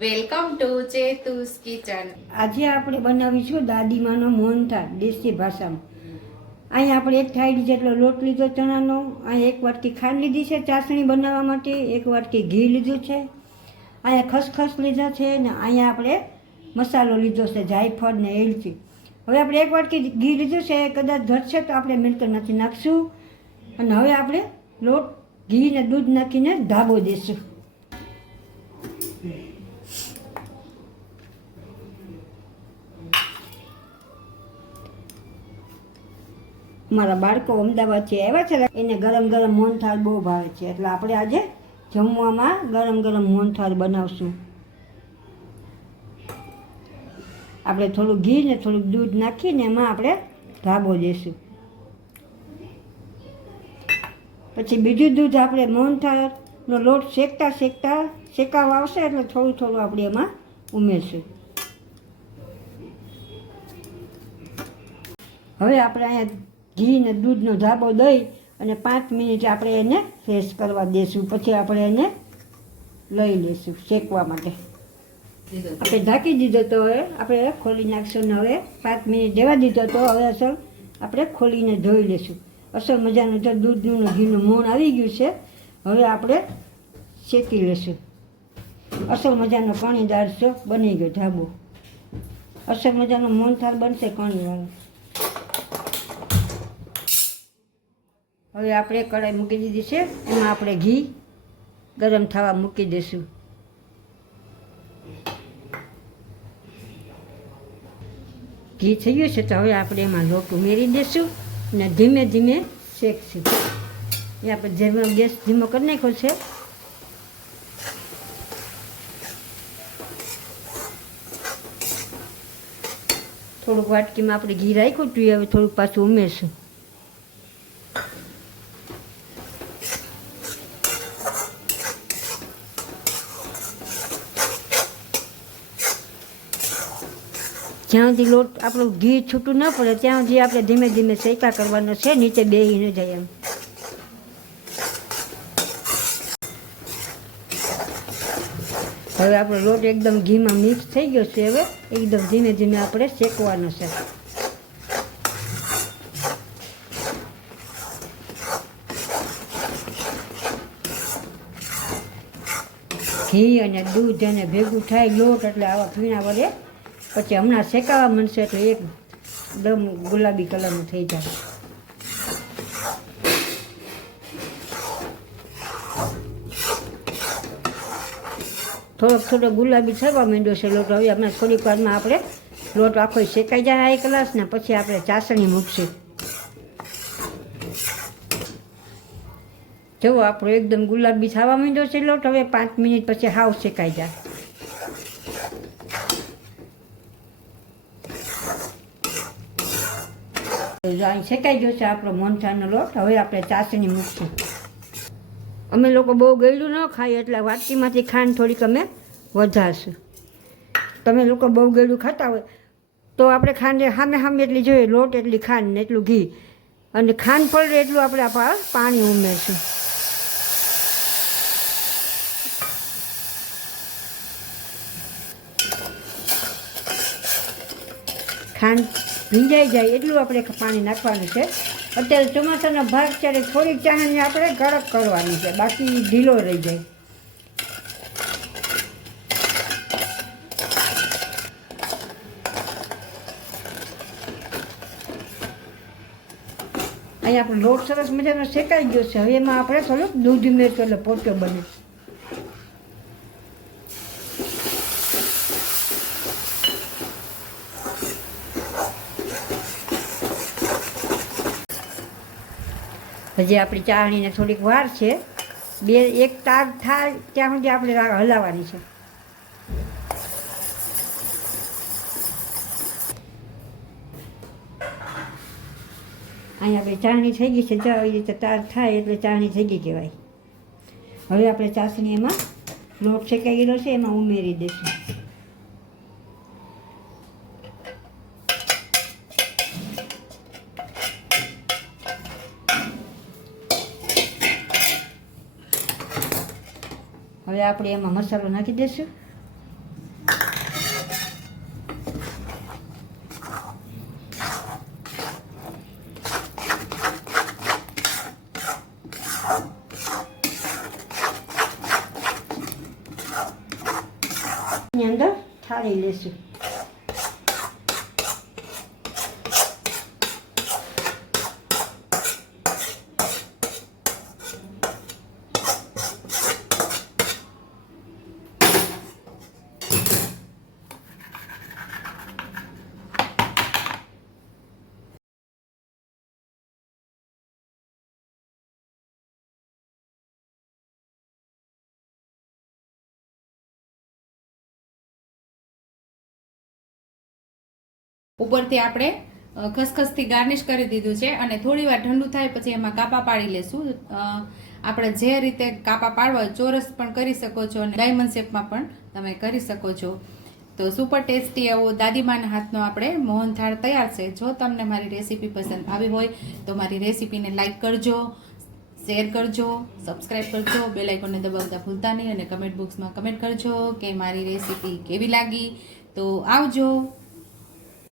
Welcome to ચેતુસ kitchen. આજે આપણે બનાવીશું દાદીમાનો મોહનથાળ દેશી ભાષામાં. અહીંયા આપણે એક થાળી જેટલો લોટ લીધો ચણાનો, અહીંયા એક વાટકી ખાંડ લીધી છે ચાસણી બનાવવા માટે, એક વાટકી ઘી લીધું છે, અહીંયા ખસખસ લીધા છે ને અહીંયા આપણે મસાલો લીધો છે જાયફળ ને એલચી. હવે આપણે એક વાટકી ઘી લીધું છે, કદાચ ઘટશે તો આપણે મિલ્કમાંથી નાખશું અને હવે આપણે લોટ ઘી ને દૂધ નાખીને ધાબો દઈશું. મારા બાળકો અમદાવાદથી આવ્યા છે, એને ગરમ ગરમ મોહનથાળ બહુ ભાવે છે, એટલે આપણે આજે જમવામાં ગરમ ગરમ મોહનથાળ બનાવશું. આપણે થોડું ઘી ને થોડુંક દૂધ નાખીને એમાં આપણે ધાબો દઈશું. પછી બીજું દૂધ આપણે મોહનથાળનો લોટ શેકાવા આવશે એટલે થોડું થોડું આપણે એમાં ઉમેરશું. હવે આપણે અહીંયા ઘી ને દૂધનો ધાબો દઈ અને 5 મિનિટ આપણે એને ફ્રેશ કરવા દઈશું. પછી આપણે એને લઈ લઈશું શેકવા માટે. આપણે ઢાંકી દીધો તો હવે આપણે ખોલી નાખશું ને હવે 5 મિનિટ દેવા દીધો તો હવે અસલ આપણે ખોલીને ધોઈ લઈશું. અસલ મજાનું તો દૂધનું ને ઘીનું મોણ આવી ગયું છે. હવે આપણે શેકી લઈશું. અસલ મજાનો કણીદાર બની ગયો ધાબો. અસલ મજાનો મોહનથાળ બનશે કણીવાળો. હવે આપણે કઢાઈ મૂકી દીધી છે, એમાં આપણે ઘી ગરમ થવા મૂકી દઈશું. ઘી થઈ ગયું છે તો હવે આપણે એમાં લોટ ઉમેરી દઈશું અને ધીમે ધીમે શેકશું. એ આપણે ગેસ ધીમો કરી નાખ્યો છે. થોડુંક વાટકીમાં આપણે ઘી રાખ્યું હતું, હવે થોડુંક પાછું ઉમેરશું. જ્યાં સુધી લોટ આપણું ઘી છૂટું ન પડે ત્યાં સુધી આપણે ધીમે ધીમે શેકા કરવાનો છે, નીચે બેસી ન જાય એમ. હવે આપણો લોટ એકદમ ઘીમાં મિક્સ થઈ ગયો છે. હવે એકદમ ધીમે ધીમે આપણે શેકવાનો છે. ઘી અને દૂધ અને ભેગું થાય લોટ એટલે આવા પીણા વડે પછી હમણાં શેકાવા માંડશે તો એકદમ ગુલાબી કલરનું થઈ જાય. થોડોક ગુલાબી થવા માંડ્યો છે લોટ. હવે હમણાં થોડીક વારમાં આપણે લોટ આખો શેકાઈ જાય 1 ગ્લાસ ને પછી આપણે ચાસણી મૂકશું. જુઓ આપણો એકદમ ગુલાબી થવા માંડ્યો છે લોટ. હવે 5 મિનિટ પછી હાવ શેકાઈ જાય. શેકાઈ ગયો છે આપણો મોહનથાળનો લોટ. હવે આપણે ચાસણી મૂકશું. અમે લોકો બહુ ગળ્યું ન ખાઈએ એટલે વાટકીમાંથી ખાંડ થોડીક અમે વધારશું. તમે લોકો બહુ ગળ્યું ખાતા હોય તો આપણે ખાંડ સામે એટલી જોઈએ, લોટ એટલી ખાંડ ને એટલું ઘી, અને ખાંડ પડે એટલું આપણે પાણી ઉમેરશું. ખાંડ ભીંજાઈ જાય એટલું આપણે પાણી નાખવાનું છે. અત્યારે ચોમાસાનો ભાગ ત્યારે થોડીક ચાહને આપણે કડક કરવાની છે, બાકી ઢીલો રહી જાય. અહીંયા આપણો લોટ સરસ મજાનો શેકાઈ ગયો છે. હવે એમાં આપણે થોડુંક દૂધ ઉમેરશું એટલે પોચો બને. હજી આપણી ચાળણીને થોડીક વાર છે. એક તાગ થાય ત્યાં સુધી આપણે હલાવવાની છે. અહીંયા આપણી ચાળણી થઈ ગઈ છે. આવી રીતે તાગ થાય એટલે ચાળણી થઈ ગઈ કહેવાય. હવે આપણે ચાસણી એમાં લોટ શેકાઈ ગયેલો છે એમાં ઉમેરી દઈશું. હવે આપણે એમાં મસાલો નાખી દઈશું. ઠારી લેશું. ઉપરથી આપણે ખસખસથી ગાર્નિશ કરી દીધું છે અને થોડી વાર ઠંડુ થાય પછી એમાં કાપા પાડી લેશું. આપણે જે રીતે કાપા પાડવા હોય ચોરસ પણ કરી શકો છો અને ડાયમંડ શેપમાં પણ તમે કરી શકો છો. તો સુપર ટેસ્ટી એવો દાદીમાના હાથનો આપણે મોહનથાળ તૈયાર છે. જો તમને મારી રેસીપી પસંદ આવી હોય તો મારી રેસીપીને લાઈક કરજો, શેર કરજો, સબસ્ક્રાઈબ કરજો, બેલ આઇકોનને દબાવતા ભૂલતા નહીં અને કમેન્ટ બોક્સમાં કમેન્ટ કરજો કે મારી રેસીપી કેવી લાગી. તો આવજો.